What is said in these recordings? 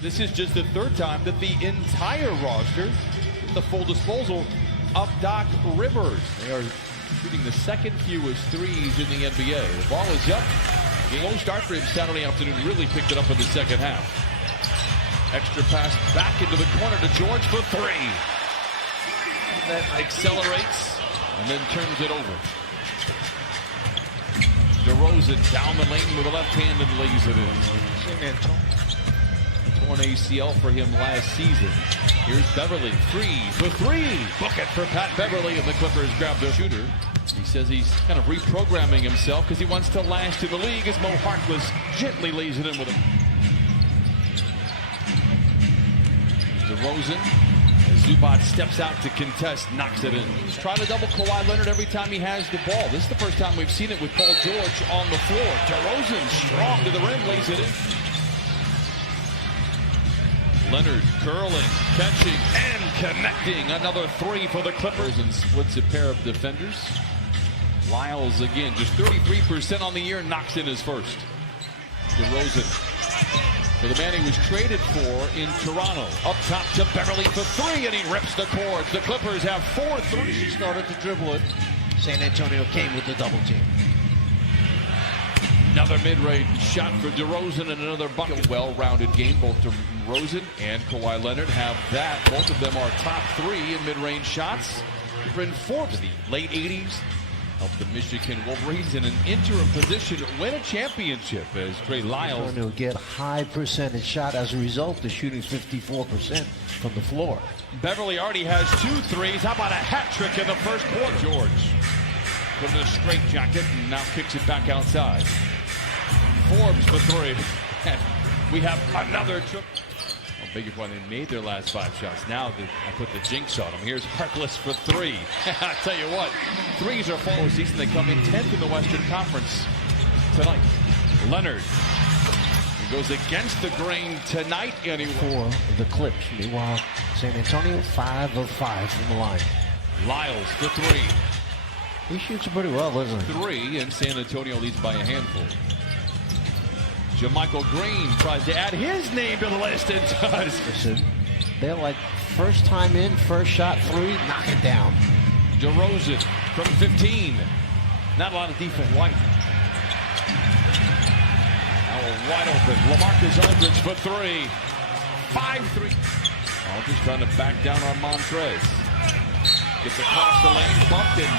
This is just the third time that the entire roster, the full disposal of Doc Rivers. They are shooting the second fewest threes in the NBA. The ball is up. Game start for him Saturday afternoon. Really picked it up in the second half. Extra pass back into the corner to George for three. That accelerates and then turns it over. DeRozan down the lane with the left hand and lays it in. Torn ACL for him last season. Here's Beverly, free for three. Book it for Pat Beverly, and the Clippers grab the shooter. He says he's kind of reprogramming himself because he wants to last in the league as Mo Harkless gently lays it in with him. DeRozan, as Zubac steps out to contest, knocks it in. He's trying to double Kawhi Leonard every time he has the ball. This is the first time we've seen it with Paul George on the floor. DeRozan strong to the rim, lays it in. Leonard curling, catching, and connecting. Another three for the Clippers and splits a pair of defenders. Lyles again, just 33% on the year, knocks in his first. DeRozan for the man he was traded for in Toronto. Up top to Beverly for three, and he rips the cords. The Clippers have 4 threes. He started to dribble it. San Antonio came with the double team. Another mid-range shot for DeRozan and another bucket. Well-rounded game. Both DeRozan and Kawhi Leonard have that. Both of them are top 3 in mid-range shots. In Forbes, the late 80s, helped the Michigan Wolverines in an interim position win a championship as Trey Lyles going to get high percentage shot. As a result, the shooting's 54% from the floor. Beverly already has 2 threes. How about a hat trick in the first quarter? George put in a straight jacket and now kicks it back outside. Forbes for 3. And we have another trip. I beg your pardon, they made their last 5 shots. Now I put the jinx on them. Here's Harkless for 3. I tell you what, threes are full season. They come in 10th in the Western Conference tonight. Leonard goes against the grain tonight anyway. For the Clips. Meanwhile, San Antonio 5 of 5 from the line. Lyles for 3. He shoots it pretty well, doesn't he? 3, and San Antonio leads by a handful. JaMychal Green tries to add his name to the list and does. Listen, they're like first time in, first shot, 3, knock it down. DeRozan from 15. Not a lot of defense. White. Now wide open. LaMarcus Aldridge for 3. 5-3. Aldridge trying to back down on Montrez. Gets across the lane, bumped, and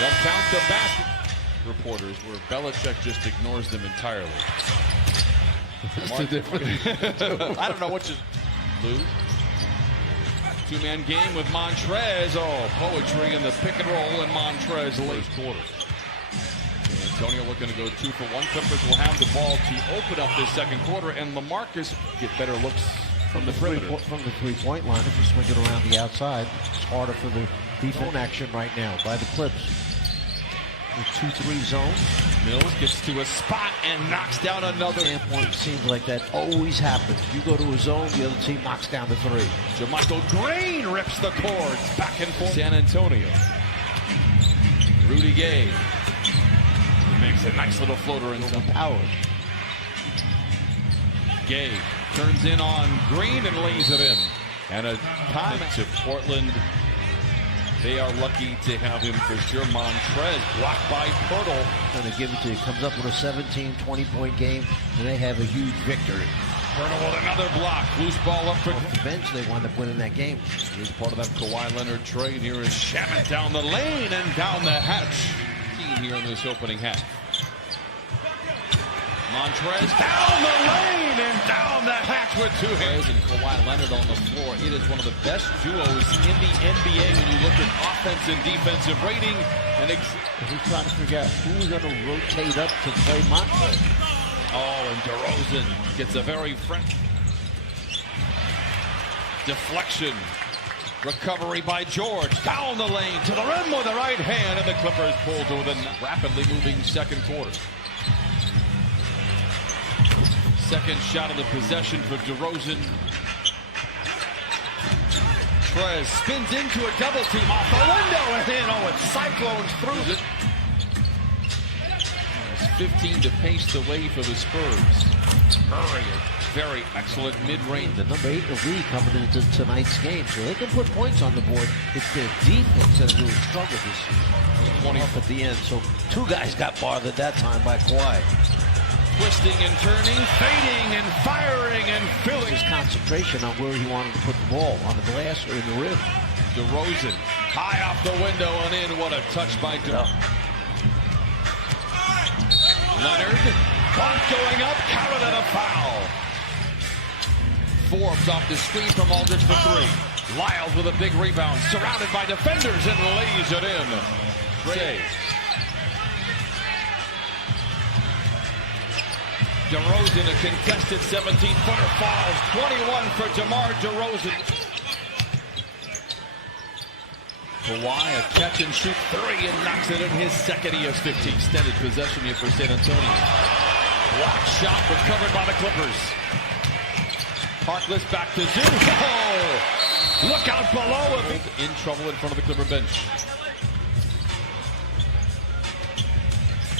they'll count the basket. Reporters where Belichick just ignores them entirely. What's the difference? I don't know what you... Lou. 2-man game with Montrez. Oh, poetry in the pick and roll, and Montrez late quarter. Antonio looking to go 2 for 1. Clippers will have the ball to open up this second quarter, and LaMarcus get better looks from the perimeter. From the three-point line, if you swing it around the outside, it's harder for the defense action right now by the Clips. The 2-3 zone. Mills gets to a spot and knocks down another. Standpoint, seems like that always happens. You go to a zone, the other team knocks down the 3. JaMychal Green rips the cords back and forth. San Antonio. Rudy Gay makes a nice little floater in some power. Gay turns in on Green and lays it in. And a time to Portland. They are lucky to have him for sure. Montrez blocked by Pirtle. Going to give it to you. Comes up with a 17, 20-point game, and they have a huge victory. Pirtle with another block. Loose ball up for the bench. They wind up winning that game. Here's part of that Kawhi Leonard trade. Here is Shamet down the lane and down the hatch. Key here in this opening half. Montrez down the lane and down the hatch with 2 hands. And Kawhi Leonard on the floor. It is one of the best duos in the NBA when you look at offense and defensive rating. And he's trying to figure out who's going to rotate up to play Montrez. Oh, and DeRozan gets a very friendly deflection. Recovery by George. Down the lane to the rim with the right hand. And the Clippers pull to the rapidly moving second quarter. Second shot of the possession for DeRozan. Trez spins into a double team off the window, and then it cyclones through it. It's 15 to pace the way for the Spurs. Murray very excellent mid-range. The number 8 in the league coming into tonight's game, so they can put points on the board. It's their defense that really struggled this season. 20 off at the end, so 2 guys got bothered that time by Kawhi. Twisting and turning, fading and firing and filling. His concentration on where he wanted to put the ball, on the glass or in the rim. DeRozan, high off the window and in. What a touch by Leonard, bump going up, counted and a foul. Forbes off the screen from Aldridge for 3. Lyles with a big rebound, surrounded by defenders and lays it in. Great. DeRozan, a contested 17-footer, falls. 21 for DeMar DeRozan. Kawhi, a catch and shoot 3 and knocks it in his second. He has 15. Extended possession here for San Antonio. Block shot recovered by the Clippers. Harkless back to Zoo. Oh! Look out below him. In trouble in front of the Clipper bench.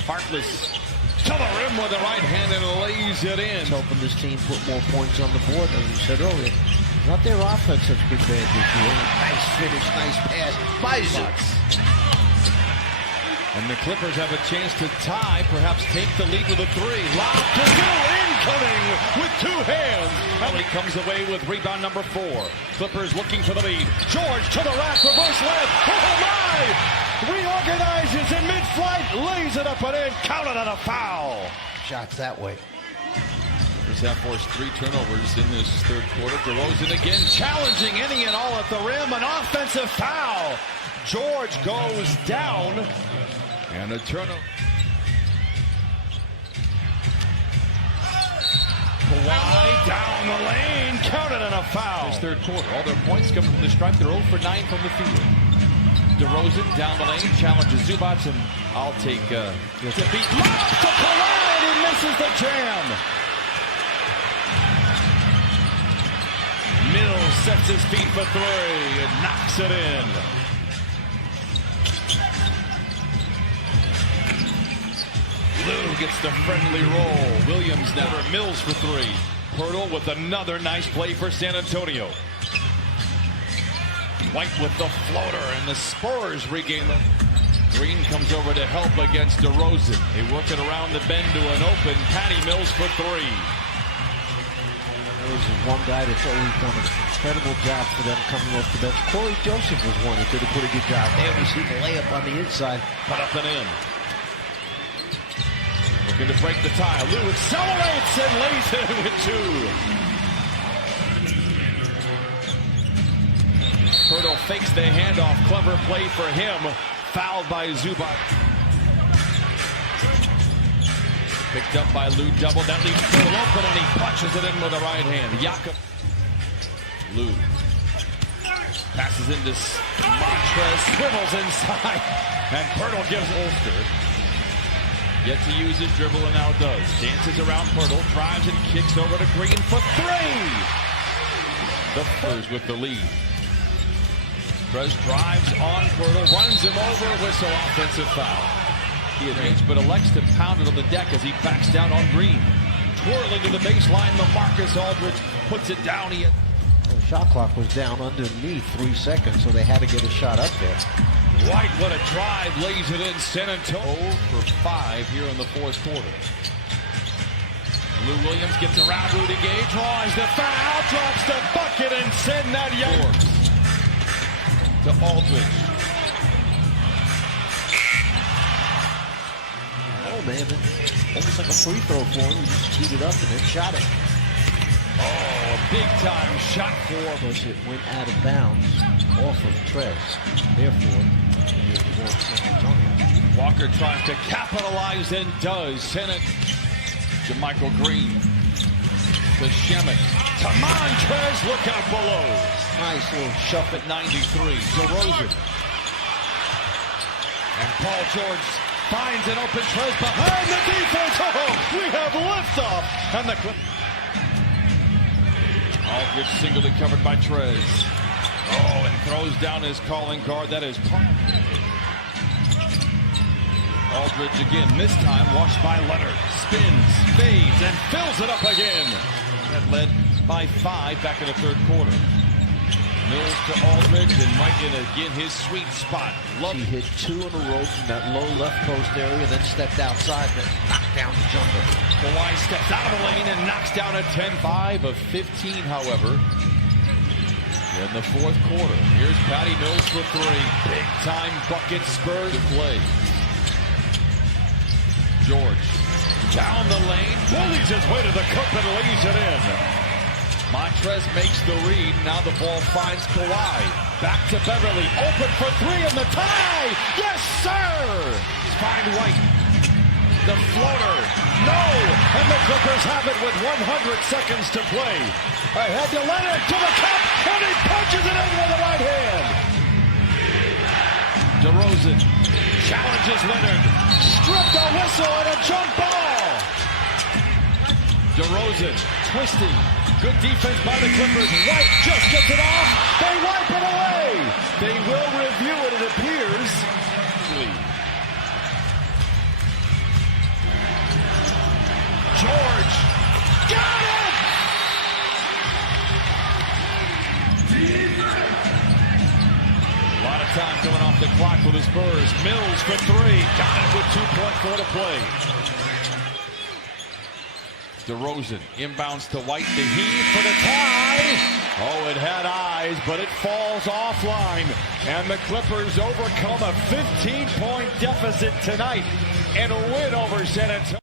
Harkless to the rim with the right hand and lays it in. It's helping this team put more points on the board, as you said earlier. Not their offense that's been bad this year. Nice finish, nice pass by Zutz. And the Clippers have a chance to tie, perhaps take the lead with a 3. Lob to do, incoming with 2 hands. Kelly comes away with rebound number 4. Clippers looking for the lead. George to the rack, reverse layup. Oh my! Reorganizes in mid-flight, lays it up and in, counted on a foul. Shots that way. Clippers have forced 3 turnovers in this third quarter. DeRozan again challenging any and all at the rim. An offensive foul. George goes down. And a turnover. Kawhi down the lane, counted on a foul. This third quarter, all their points coming from the stripe. They're 0 for 9 from the field. DeRozan down the lane, challenges Zubac, and I'll take to beat. Lob to Kawhi, and he misses the jam. Mills sets his feet for 3 and knocks it in. Lou gets the friendly roll. Williams now to Mills for 3. Pirtle with another nice play for San Antonio. White with the floater, and the Spurs regain them. Green comes over to help against DeRozan. They work it around the bend to an open. Patty Mills for 3. This is one guy that's always done an incredible job for them coming off the bench. Corey Joseph was one that did a pretty good job. There we see the layup on the inside. Put up and in. Looking to break the tie. Lou accelerates and lays it with 2. Pirtle fakes the handoff. Clever play for him. Fouled by Zubac. Picked up by Lou. Double. That leaves Pirtle open and he punches it in with the right hand. Jakob. Lou. Passes into Montrez. Swivels inside. And Pirtle gives Ulster. Yet to use his dribble and now does. Dances around Pirtle. Drives and kicks over to Green for 3. The Spurs with the lead. Prez drives on Pirtle, runs him over, whistle, offensive foul. He admits, but elects to pound it on the deck as he backs down on Green. Twirling to the baseline, LaMarcus Aldridge puts it down. The shot clock was down underneath 3 seconds, so they had to get a shot up there. White, what a drive, lays it in. San Antonio 0 for 5 here in the fourth quarter. Lou Williams gets around Rudy Gay, draws the foul, drops the bucket, and send that young to Aldridge. Oh man, almost like a free throw for him. He just teed it up and then shot it. Oh, a big time shot for him. Plus it went out of bounds off of Trez. Therefore, it was San Antonio. Walker tries to capitalize and does. Send it to Michael Green. To Shemet. To Montrez. Look out below. Nice little shove at 93. DeRozan. And Paul George finds an open Trez behind the defense. Oh, we have liftoff. And the Aldridge singly covered by Trez. Oh, and throws down his calling card. That is Aldridge again, this time washed by Leonard. Spins, fades, and fills it up again. Led by 5 back in the third quarter. Mills to Aldridge, and right in again his sweet spot. He hit 2 in a row from that low left post area, then stepped outside and knocked down the jumper. Kawhi steps out of the lane and knocks down a 10-5 of 15, however. In the fourth quarter, here's Patty Mills for 3. Big time bucket, Spurs to play. George down the lane, bullies his way to the cup and lays it in. Montrez makes the read. Now the ball finds Kawhi. Back to Beverly. Open for 3 and the tie. Yes, sir. Find White. The floater. No. And the Clippers have it with 100 seconds to play. Ahead to Leonard to the cup. And he punches it in with the right hand. DeRozan challenges Leonard. Stripped a whistle and a jump ball. DeRozan twisting. Good defense by the Clippers. White just gets it off. They wipe it away. They will review it, it appears. George. Got it! A lot of time coming off the clock for the Spurs. Mills for 3. Got it with 2.4 to play. DeRozan inbounds to White, the heave for the tie. Oh, it had eyes, but it falls offline. And the Clippers overcome a 15-point deficit tonight and a win over San Antonio.